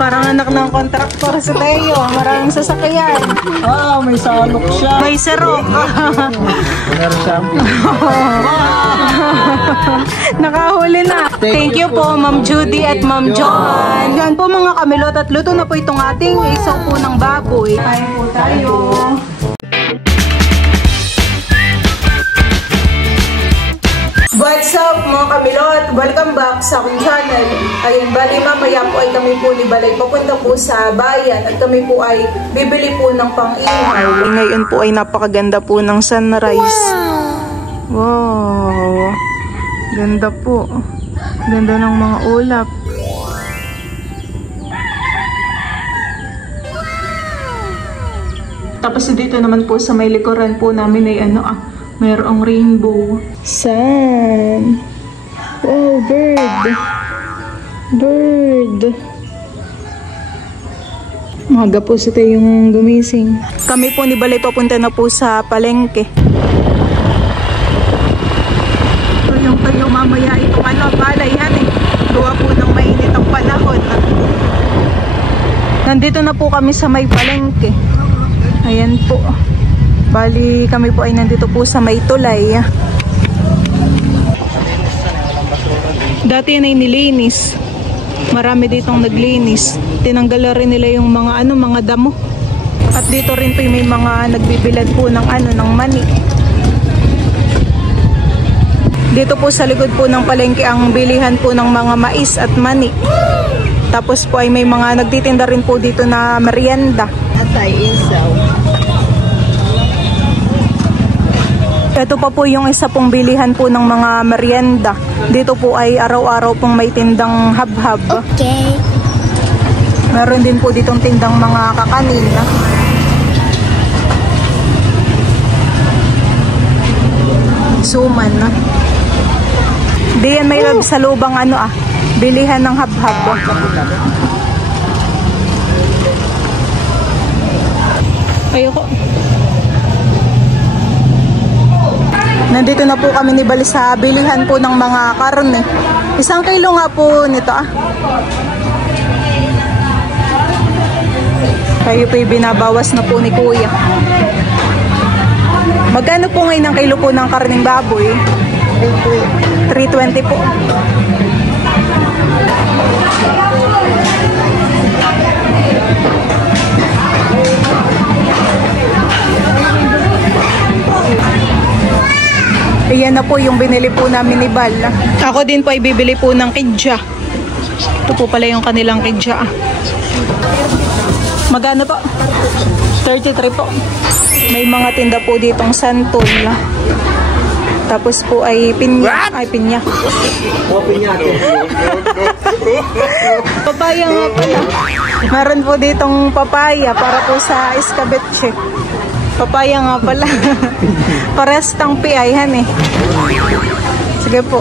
Parang anak ng kontraktor si Teo. Maraming sasakyan. May salok siya. May serok. Nakahuli na. Thank you po, Ma'am Judy at Ma'am Joan. Yan po mga kamilot at luto na po itong ating isaw po ng baboy. Kain po tayo. What's up mga kamilot? Welcome back sa aking channel. Ayun, bali mamaya po ay kami po ni Balay papunta po sa bayan at kami po ay bibili po ng pang-ihaw. Ngayon po ay napakaganda po ng sunrise. Wow! Ganda po. Ganda ng mga ulap. Tapos dito naman po sa may likuran po namin ay mayroong rainbow. Sun. Wow, bird. Bird. Maga po sa yung gumising. Kami po ni Balay papunta na po sa palengke. So yung tayo mamaya itong palayan gawa po ng mainit ang panahon. Nandito na po kami sa may palengke. Ayan po. Bali kami po ay nandito po sa may tulay. Dati yan ay nilinis. Marami ditong naglinis. Tinanggal rin nila yung mga damo. At dito rin po may mga nagbibilad po ng ng mani. Dito po sa likod po ng palengke ang bilihan po ng mga mais at mani. Tapos po ay may mga nagtitinda rin po dito na merienda. Atay isaw. Ito pa po yung isa pong bilihan po ng mga merienda. Dito po ay araw-araw pong may tindang habhab. Okay. Meron din po ditong tindang mga kakanin. Suman. Diyan may sa lubang bilihan ng habhab. Ayoko. Nandito na po kami ni Bali sa bilihan po ng mga karne. 1 kilo nga po nito Kayo po binabawas na po ni Kuya. Magkano po ngayon ang kilo po ng karneng baboy? 320 po. Ayan na po yung binili po namin ni Bal. Ako din po ay bibili po ng kidya. Ito po pala yung kanilang kidya. Magano po? 33 po. May mga tinda po ditong santol. Tapos po ay pinya. Ay, pinya. Papaya nga pala. Meron po ditong papaya para po sa escabeche. Papaya nga pala. Pares tang piayhan Sige po.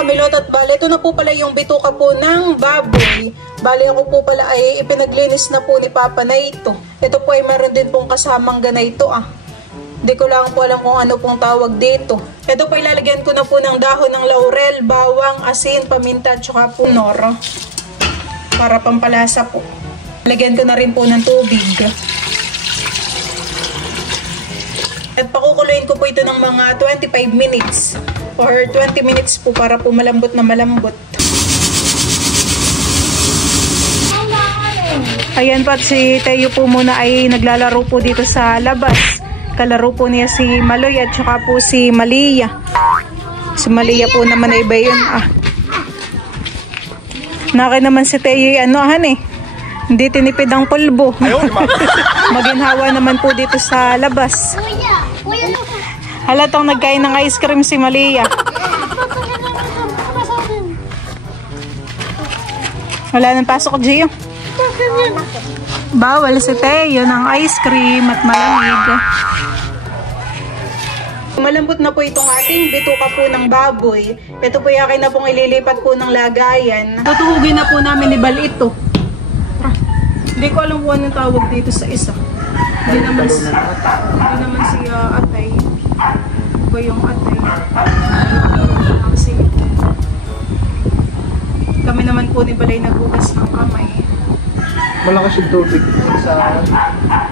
Kamilot at bale, ito na po pala yung bituka po ng baboy. Bale, ako po pala ay ipinaglinis na po ni Papa na ito. Ito po ay meron din pong kasamang ganito Hindi ko lang po alam kung ano pong tawag dito. Ito po ilalagyan ko na po ng dahon ng laurel, bawang, asin, paminta, at saka po noro. Para pampalasa po. Lagyan ko na rin po ng tubig. At pakukuluin ko po ito ng mga 25 minutes. Or 20 minutes po para po malambot na malambot. Ayan po, si Teo po muna ay naglalaro po dito sa labas. Kalaro po niya si Maloy at saka po si Malia. Si Malia po naman ay iba yun. Naki naman si Teo Hindi tinipid ang pulbo. Maginhawa naman po dito sa labas. Halatang nagkain ng ice cream si Malia. Wala nang pasok, Gio. Bawal si Teo ng ice cream at malamig. Malambot na po itong ating bituka po ng baboy. Ito po yakin na pong ililipat po ng lagayan. Tutuhugin na po namin ni Bal ito. Hindi ko alam kung anong tawag dito sa isa. Hindi naman si atay. Ba yung atay? Kami naman po ni Balay naghugas ng kamay. Malakas yung tubig sa...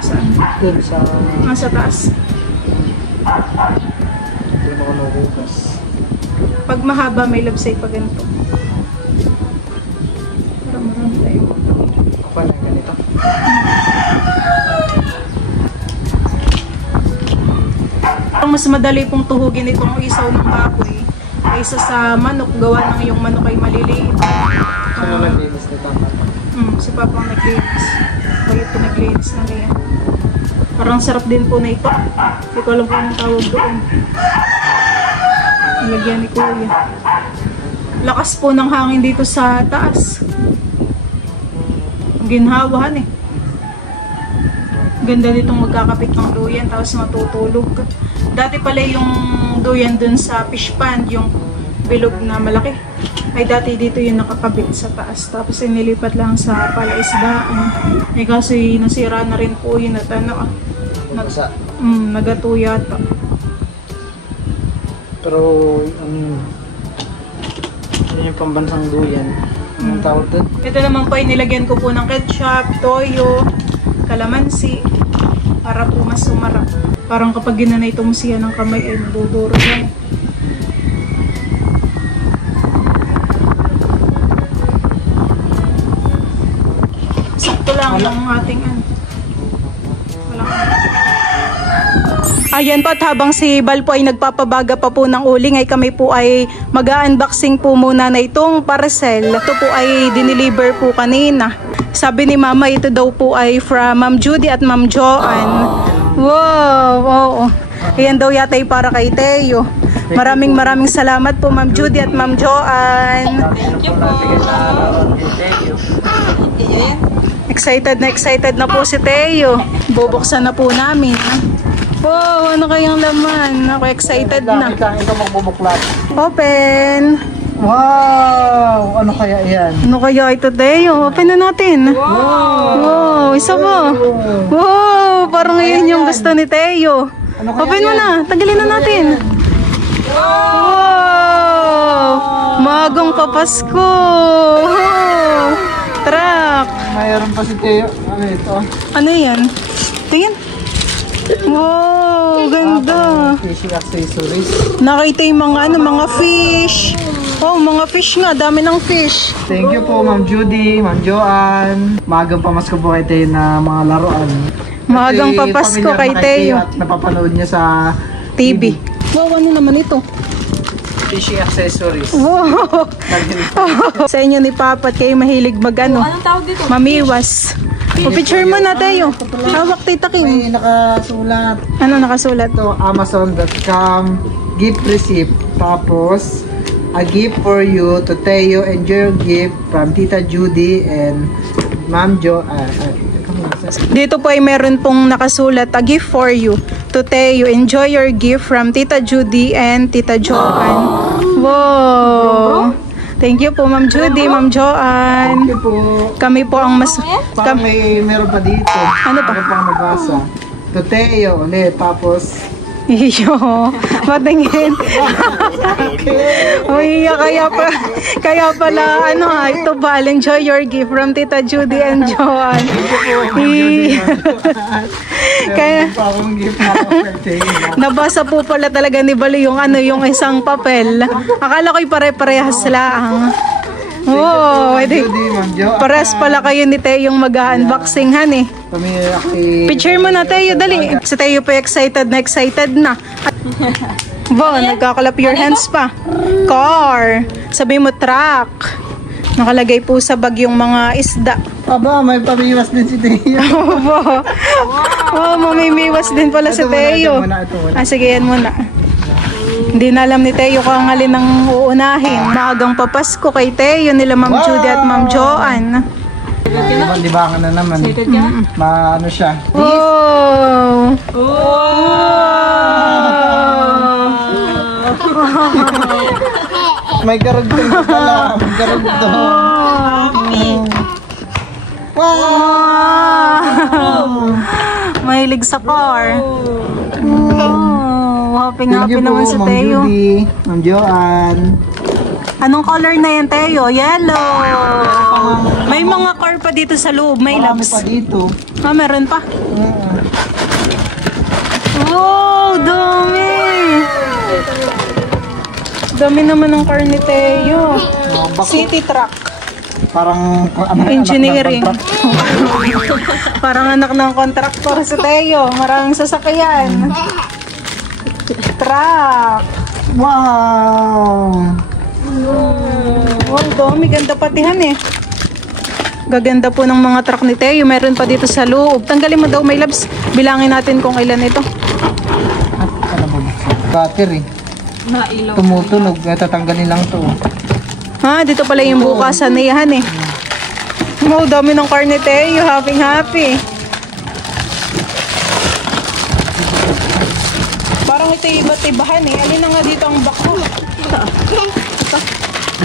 Saan? Doon sa... Nasa taas. Hindi mo ko nagugas. Pag mahaba may labsay pa ganito. Para marami tayo. Ako na ganito. Ang mas madali pong tuhugin itong isaw ng baboy kaysa sa manok, gawa ng yung manok ay maliliit. Sino naglinis ni Papa? Si Papang naglinis. Kaya ito naglinis na niya. Parang sarap din po na ito. Hindi ko alam kung anong tawag doon. Nilagyan ni Kuya. Lakas po ng hangin dito sa taas. Ginhawahan eh. Ganda ditong magkakapit ng duyan tapos matutulog. Dati pala yung duyan dun sa fish pond, yung bilog na malaki. Ay dati dito yung nakakabit sa taas. Tapos inilipat lang sa palaisdaan. Eh kasi nasira na rin po yun at ano nagato yata. Pero yun yung pambansang duyan. Anong tawag doon? Ito naman po ay nilagyan ko po ng ketchup, toyo, kalamansi para po mas sumarap. Parang kapag ginanay itong siya ng kamay ay naduduro lang. Sakto lang yung ating Ayan po, at habang si Bal po ay nagpapabaga pa po ng uling, ay kami po ay mag-unboxing po muna na itong parcel. Ito po ay dineliver po kanina. Sabi ni Mama, ito daw po ay from Ma'am Judy at Ma'am Joanne. Wow, oo. Ayan daw yata ay para kay Teo. Maraming salamat po Ma'am Judy at Ma'am Joanne. Thank you po. Excited na po si Teo. Bubuksan na po namin. Wow, ano kayang laman? Ako excited na. Ito magbubuklat. Open! Wow! Ano kaya yan? Ano kaya ito, Teo? Open na natin. Wow! Isa ba? Wow! Parang ngayon yung gusto ni Teo. Open mo na. Tagalin na natin. Wow! Magong papasko! Wow! Truck! Mayroon pa si Teo. Ano ito? Ano yan? Tingin. Wow, ganda. Fishing accessories. Nakita yung mga fish. Oh, mga fish nga, dami ng fish. Thank you po Ma'am Judy, Ma'am Joanne. Magang pamasko po kay Teo na mga laruan. Magang papasko kay Teo. At napapanood niya sa TV. Wow, ano naman ito? Fishing accessories. Wow. Sa inyo ni Papa at kayo mahilig mag-ano? Anong tawag dito? Mamiwas. Picture mo na tayo. Hawak Tita Kim. May nakasulat. Ano nakasulat? Ito, Amazon.com gift receipt. Tapos, a gift for you to Teo. Enjoy your gift from Tita Judy and Ma'am Jo. Dito po ay meron pong nakasulat, a gift for you to Teo. Enjoy your gift from Tita Judy and Tita Joanne. Wow. Thank you po Ma'am Judy, Ma'am Joanne. Thank you po. Kami po ang mas... Parang meron pa dito. Ano pa? Ano pang nabasa? To Teo ulit. Tapos, iyo, matingin. Uy, kaya pala, ano ha, ito Bal, enjoy your gift from Tita Judy and Joanne. Kaya, nabasa po pala talaga ni Bal yung isang papel. Akala ko'y pare-parehas lang. Oo, pares pala kayo ni Teo yung mag-unboxing han eh. Picture mo na Teo, dali. Si Teo pa excited na. Wow, nagkakalap your hands pa. Car. Sabi mo truck. Nakalagay po sa bag yung mga isda. Aba, may pamiwas din si Teo. Opo. Oh, mamimiwas din pala si Teo. Ah, sige, yan muna. Hindi na alam ni Teo kung ang alin ang uunahin. Maagang papasko kay Teo nila Ma'am Judy at Ma'am Joanne. Libangan na naman. Maano siya. Oh! May karugtong na pala. May karugtong. Wow! Mahilig sa car. Oh, happy-happy naman si Ma'am Teo. Judy, Ma'am Joanne. Anong color na yan, Teo? Yellow! May mga car pa dito sa loob. May Marami labs. pa dito. Ah, meron pa. Wow, dami! Dami naman ng car ni Teo. City truck. Parang Engineering. Parang anak ng contractor si Teo. Maraming sasakyan. Truck. Wow! Wow, dami. Ganda patihan eh. Gaganda po ng mga truck ni Teo. Meron pa dito sa loob. Tanggalin mo daw, may labs. Bilangin natin kung ilan ito. At ano ba? Battery. Tumutunog. Tatanggalin lang to. Ha, dito pala yung bukasan na yan eh. Wow, dami ng car ni Teo. Happy. Parang ito iba't ibahan eh. Alin na nga dito ang bako.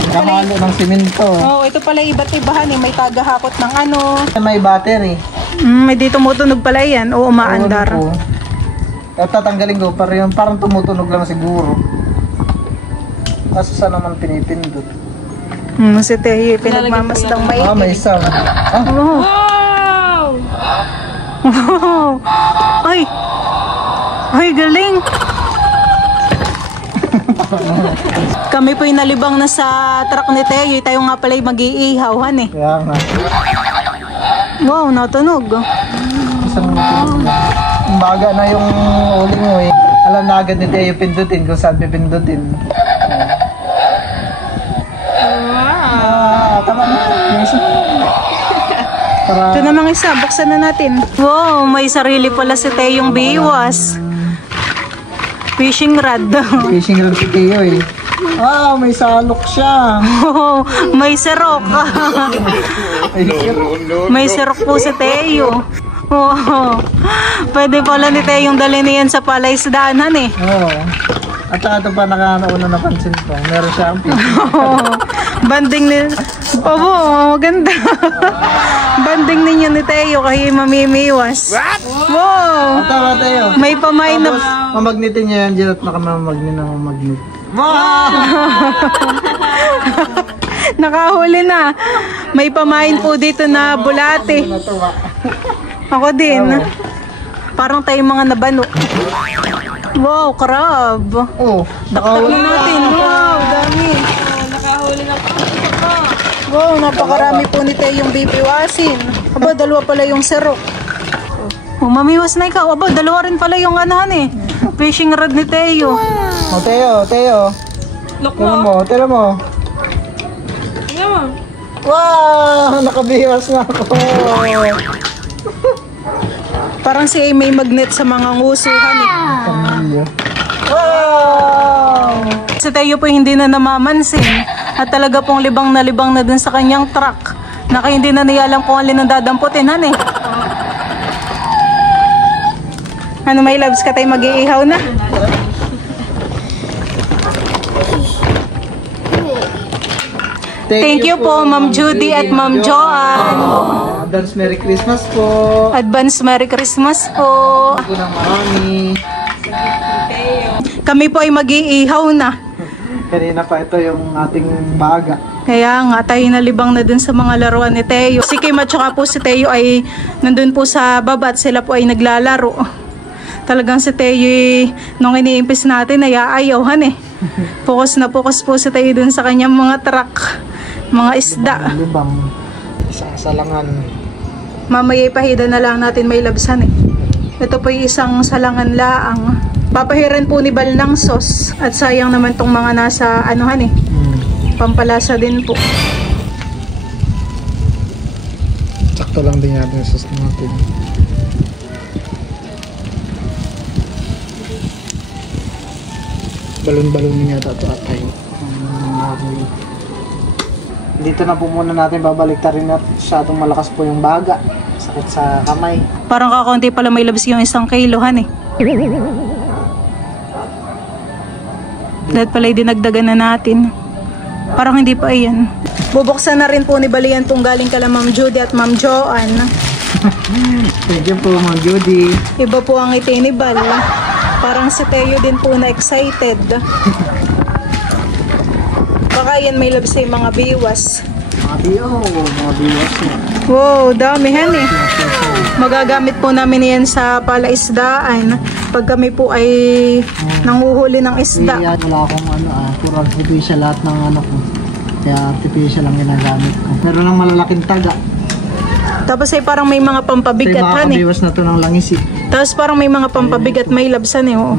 Nakahalo ng simento. Oh, ito pala iba't ibahan eh. May tagahakot ng ano. May battery. May dito tumutunog pala yan. O umaandar. At tatanggalin ko. Parang tumutunog lang siguro. Kaso saan naman pinipindot? Si Teo pinagmamasdang maigi. Ah, may isa. Ah, Wow! Wow! Ay, galing! Kami po yung nalibang na sa truck ni Teo. Tayo nga pala yung mag-iihawan eh. kaya nga. Wow, natunog. Isang baga na yung uling mo eh. Alam na agad ni Teo pindutin kung saan pipindutin. Tama na. Ito namang isa, buksan na natin. Wow, may sarili pala si Teo yung biwas. Fishing rod. Fishing rod si Teo eh. Wow, may salok siya. Wow, may serok. May serok po si Teo. Wow. Pwede pala ni Teo yung dali niyan sa palaisdaanan eh. Oo. At saka ito pa nakanauna napansin ko. Meron siyang Banding ni... Oh, maganda. Banding ninyo ni Teo kayo mamimiwas. Wow! tama Teo. May pamain na... Mamagnitin niya yan dyan at nakamamagnin na mamagnet. Wow! Nakahuli na. May pamain po dito na bulate. Natuwa. Ako din. Parang tayo mga nabano. Wow, crab. Oh, Takpan natin. Wow, dami. Nakahuli na po. Wow, napakarami po ni Teo yung bibiwasin. Aba, dalawa pala yung serok. Oh, mamiwas na ikaw. Aba, dalawa rin pala yung anahan eh. Fishing rod ni Teo. Oh, Teo. Look Tignan mo. mo, tignan mo. Tingnan mo. Wow! Nakabiwas na ako. Parang si may magnet sa mga ngusuhan eh. Wow! Si Teo po hindi na namamansin. At talaga pong libang na dun sa kanyang truck. Naka hindi na niya alam kung alin ang dadamputin, han eh. Ano, may loves ka tayo mag-iihaw na? Thank you po, Ma'am Judy at Ma'am Joanne. Advance Merry Christmas po. Advance Merry Christmas po. Ako ng marami. Kami po ay mag-iihaw na. Kanina pa ito yung ating baga. Kaya nga, tayo nalibang na dun sa mga laruan ni Teo. Si Kim at saka po si Teo ay nandun po sa baba at sila po ay naglalaro. Talagang si Teo, nung iniimpis natin, ay aayawan eh. Focus na focus po si Teo dun sa kanyang mga truck, mga isda. Libang. Isang salangan. Mamaya ipahida na lang natin, may labsan eh. Ito po yung isang salangan laang. Papahiran po ni Bal ng sauce. At sayang naman tong mga nasa anuhan eh. Pampalasa din po. sakto lang din natin yung sauce natin. Balon-balon yata ito atay. Dito na po muna natin babaliktarin at masyadong malakas po yung baga. Sakit sa kamay. Parang kakaunti pala may labis yung 1 kilohan eh. Dahil pala dinagdagan na natin. Parang hindi pa yan. Bubuksan na rin po ni Balian pong galing kala Ma'am Judy at Ma'am Joanne. Thank you po, Ma'am Judy. Iba po ang ngiti ni Bal. Parang si Teo din po na excited. Baka yan may labis sa mga biwas. Mga biwas na. Wow, damihan eh. Magagamit po namin yan sa palaisdaan. Pag kami po ay nanguhuli ng isda. Wala akong puro artificial lahat ng ko. Kaya artificial lang ginagamit ko. Meron ng malalaking taga. Tapos ay parang may mga pampabigat mga kabiwas na to ng langis eh. Tapos parang may mga pampabigat, may labsan eh. Oh.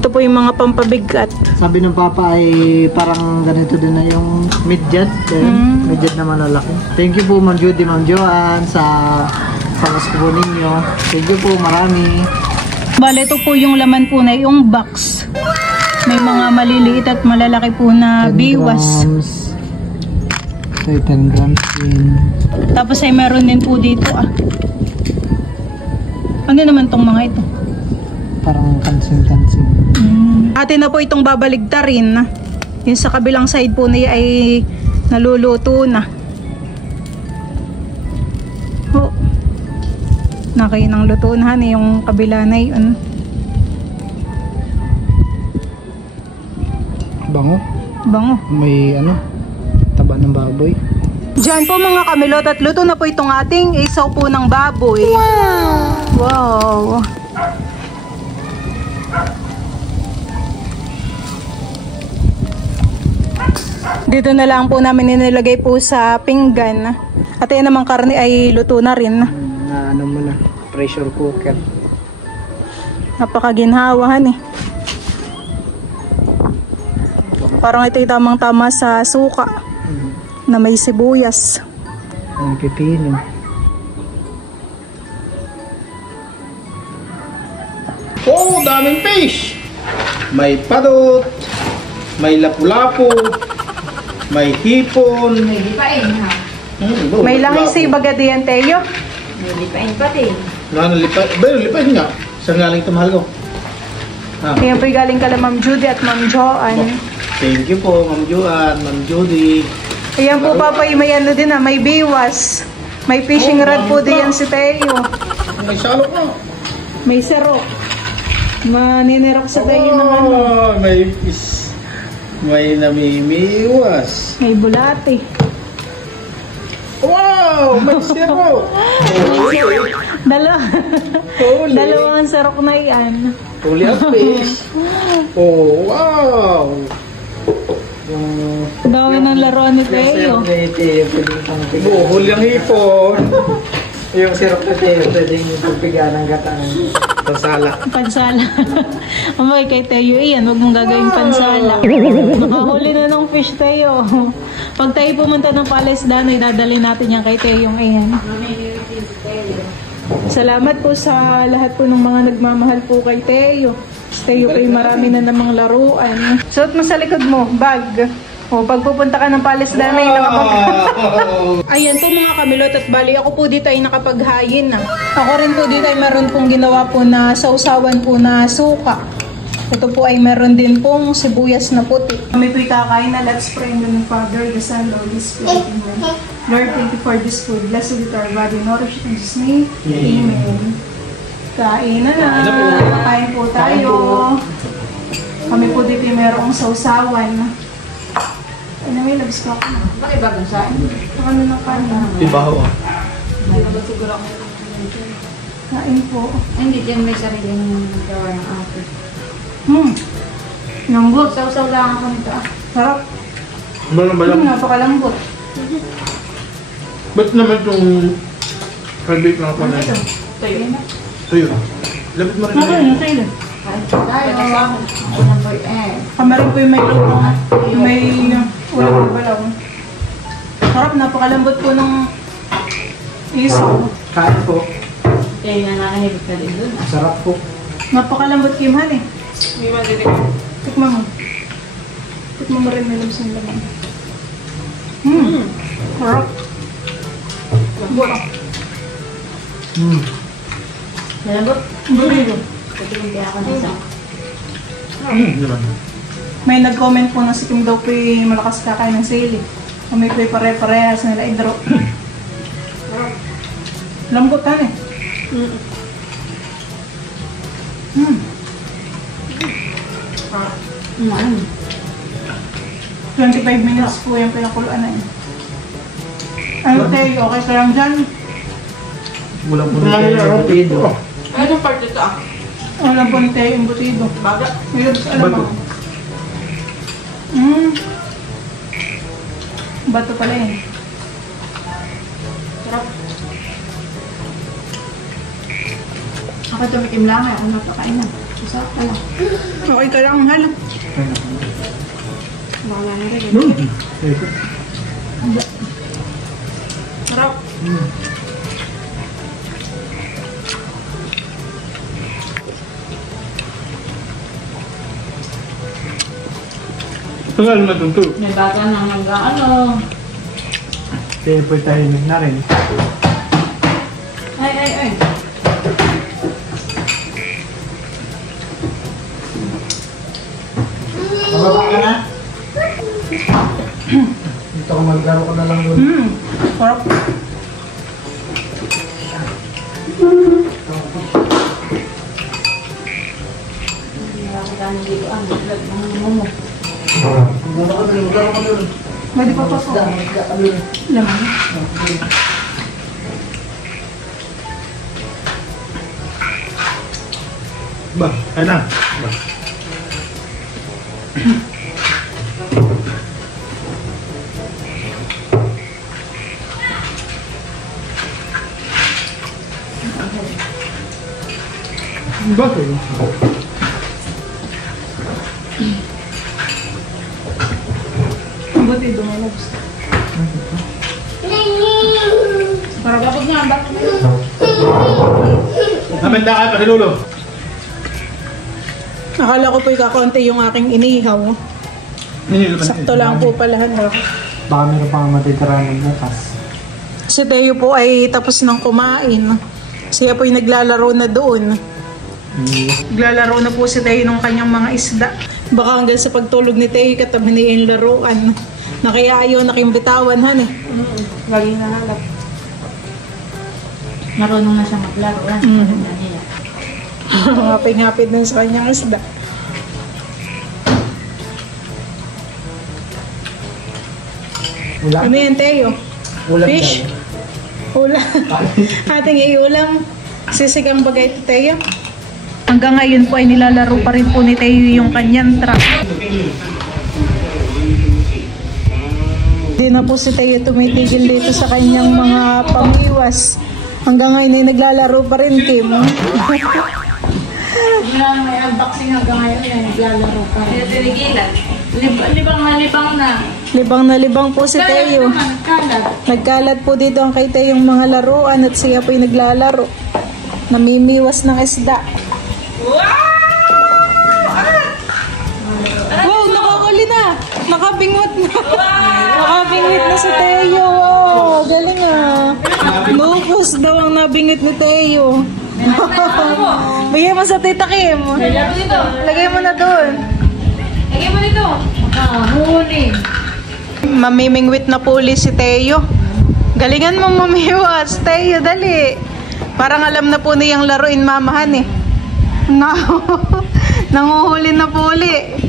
Ito po yung mga pampabigat. Sabi ng papa ay parang ganito din na yung midjad. Midjad na malalaki. Thank you po Ma'am Judy, Ma'am Joanne sa pangaspo po ninyo. Thank you po, marami. Bale, ito po yung laman po na yung box. May mga maliliit at malalaki po na biwas. So, 10 grams in. Tapos ay meron din po dito Ano naman tong mga ito? Parang kansin-kansin. Atin na po itong babaligtarin. Yung sa kabilang side po niya ay naluluto na. Oh. Nakainang luto na yung kabila na yun. Bango. Bango. May taba ng baboy. Diyan po mga kamilot at luto na po itong ating isaw po ng baboy. Wow! Wow! Dito na lang po namin inilagay po sa pinggan. At yan namang karne ay luto na rin. Na mo na, pressure cooker. Napakaginhawahan eh. Parang ito yung tamang-tama sa suka na may sibuyas. Ang pipino. Oh, daming fish! May padot, may lapu-lapu, may hipon. May lipain ha. May langis si Bagadian Teo. May lipain pati. Ano lipain? Ba, lipain nga. Saan galing ito, mahal ko? Ayan po galing kala Ma'am Judy at Ma'am Joanne. Thank you po, Ma'am Joanne, Ma'am Judy. Ayan po papay, may din may biwas. May fishing rod po din yan si Teo. May salok na. May serok. Maninirok sa tayo ng may fish. May namimiwas. May bulate. Wow! May sirok! Dalawang serok na yan. Huli ang fish. Oh, wow! Dami ng laruan ni Teo. Huli ang hipon. Yung sirok na tayo, pwedeng pagpiga ng gatang. Pansala. Pansala. Amay kay Teo iyan, huwag mong gagawin pansala. Nakahuli na ng fish Teo. Pag tayo pumunta ng palaisdaan, ay dadalhin natin yan kay Teo yung iyan. Salamat po sa lahat po ng mga nagmamahal po kay Teo. Teo kayo marami na namang laruan. Suot mo sa likod mo, bag. O, pag pupunta ka ng palaisdaan ay Ayan po mga kamilot at bali ako po dito ay nakapaghayin na. Ako rin po dito ay meron pong ginawa po na sausawan po na suka. Ito po ay meron din pong sibuyas na puti. Kami po kakain na. Let's pray in the name of Father, the Son, the Holy Spirit. Amen. Lord, thank you for this food. Blessed with our body, nourish in Jesus' name. Amen. Kain na na. Kain po tayo. Kami po dito ay merong sausawan. Ano may labis ko ako na. Bakit bagong saan? Ano na kanin? Ibaho ah. May siguro ako. Kain po. Hindi dyan may sariling gawa ng ate. Lambot. Sausaw lang ako nito ah. Sarap. Ano ba lang? Napakalambot. Ba't naman itong kalbik lang ako na Ito. yun? Tayo na. Tuyo. Lapit mo rin na Ano yun. yun? Tayo. Tayo. Number eh. Kamarin po yung may lutong at may ulam na balaw. Sarap, napakalambot po ng Isaw. Kain po. Kaya nananahimik ka din doon. Sarap po. Napakalambot Kimhan eh. May madidik. Tikman mo. Tikman mo rin may lamsang laman. Sarap. Buka. Malambot? Burido. Pagkakang kaya ako ng isang. May nag-comment po na si Kim daw po malakas kakain ng sili. O may pare-parehas nila idro. Lambutan eh. 25 minutes po yung pinakuluan na yun. Ano tayo? Okay ka lang dyan? Wala po na tayo. Anong part ito ah? Wala po na tayo embutido. Baga? Mayroon sa alam mo. Bato pala yun. Sarap. Ako tumikim lang eh. Ako napakain na. Sarap pala. Okay ka lang, mahal. Baka na rin. Sarap. Tagal na ito. May bata nang nag-ano. Kaya po tayo na rin. Ay. Mababa ka na? Dito ko maglaro ko na lang doon. Sarap. Nakakita dito ang vlog ng momo. Maglaro ko doon. Pwede pa pa po. Laman. Ba, kaya na. Ba. Bakit? Embutido may labs. Para kapag nga, bakit na yun? Namenda ka pa, Lulo. Akala ko po kakaunti yung aking inihaw. Sakto lang po pala. Baka meron pang matitira ng bukas. Si Teo po ay tapos ng kumain. Siya po ay naglalaro na doon. Naglalaro na po si Teo ng kanyang mga isda. Baka hanggang sa pagtulog ni Teo katabi niya yung laruan. Na kaya ayaw nakimbitawan han eh. Lagi na halap. Marunong na siya maglaro. Ngapit-ngapit din sa kanyang isda. Ulam? Ano yan Teo? Ulam Fish? daw. Ulam. Ating iulam. Sisigang bagay ito Teo. Hanggang ngayon po ay nilalaro pa rin po ni Teo yung kanyang truck. Di na po si Teo tumitigil dito sa kanyang mga pamiwas. Hanggang ngayon ay naglalaro pa rin, Kim. May unboxing hanggang ngayon na naglalaro pa. Hindi tinigilan. Libang na. Libang na libang po si Teo. Nagkalat po dito ang kay Teo yung mga laruan at siya po ay naglalaro. Namimiwas ng isda. Wow! Nakakuli na! Nakabingot na! Nakabingit na si Teo. Wow! Galing ah! Lupus daw ang nabingit ni Teo. Bigay mo sa Tita Kim. Lagay mo na doon. Lagay mo dito. Makahuli. Mamimingwit na po ulit si Teo. Galingan mo mamiwas, Teo, dali. Parang alam na po niyang laruin mamahan eh. Nanguhuli na po ulit.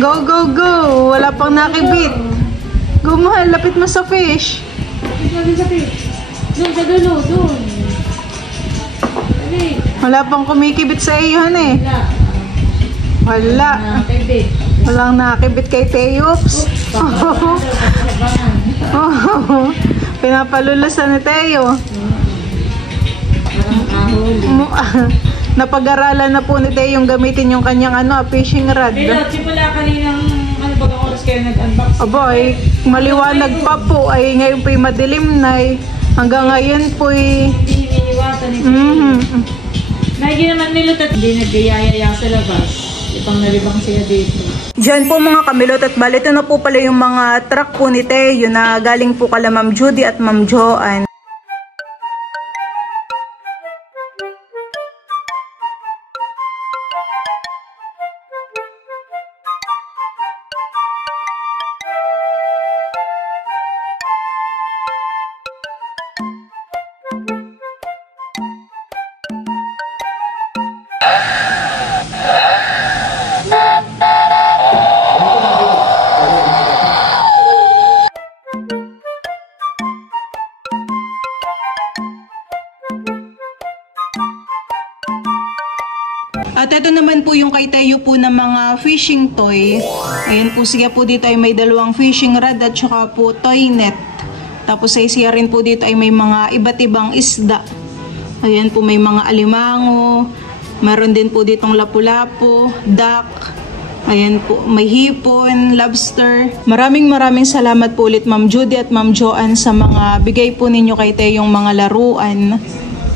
Go, go, go. Wala pang nakibit. Go mahal, lapit mo sa fish. Doon sa dulo, doon. Dali. Wala pang kumikibit sa iyo, eh. Wala. Nakakibit. Walang nakibit kay Teo. Pinapalulusan ni Teo. Napag-aralan na po ni Teo yung gamitin yung kanyang fishing rod. Simula kaninang bagang oras kayo nag-unbox. Aboy, maliwanag pa po ay ngayon po'y madilim na Hanggang ngayon po Hindi iniiwasan ni Lagi naman nilutot. Hindi nagayayaya sa labas. Ipang nalibang siya dito. Diyan po mga kamilot at bali, ito na po pala yung mga truck po ni Teo na galing po kala Ma'am Judy at Ma'am Joanne. At ito naman po yung kay Teo po na mga fishing toy. Ayan po siya po dito ay may dalawang fishing rod at saka po toy net. Tapos ay siya rin po dito ay may mga iba't ibang isda. Ayan po may mga alimango. Meron din po ditong lapu-lapu, duck. Ayan po may hipon, lobster. Maraming salamat po ulit Ma'am Judy at Ma'am Joanne sa mga bigay po ninyo kay Teo yung mga laruan.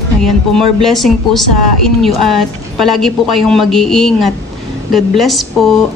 Ayan po, more blessing po sa inyo at palagi po kayong mag-iingat. God bless po.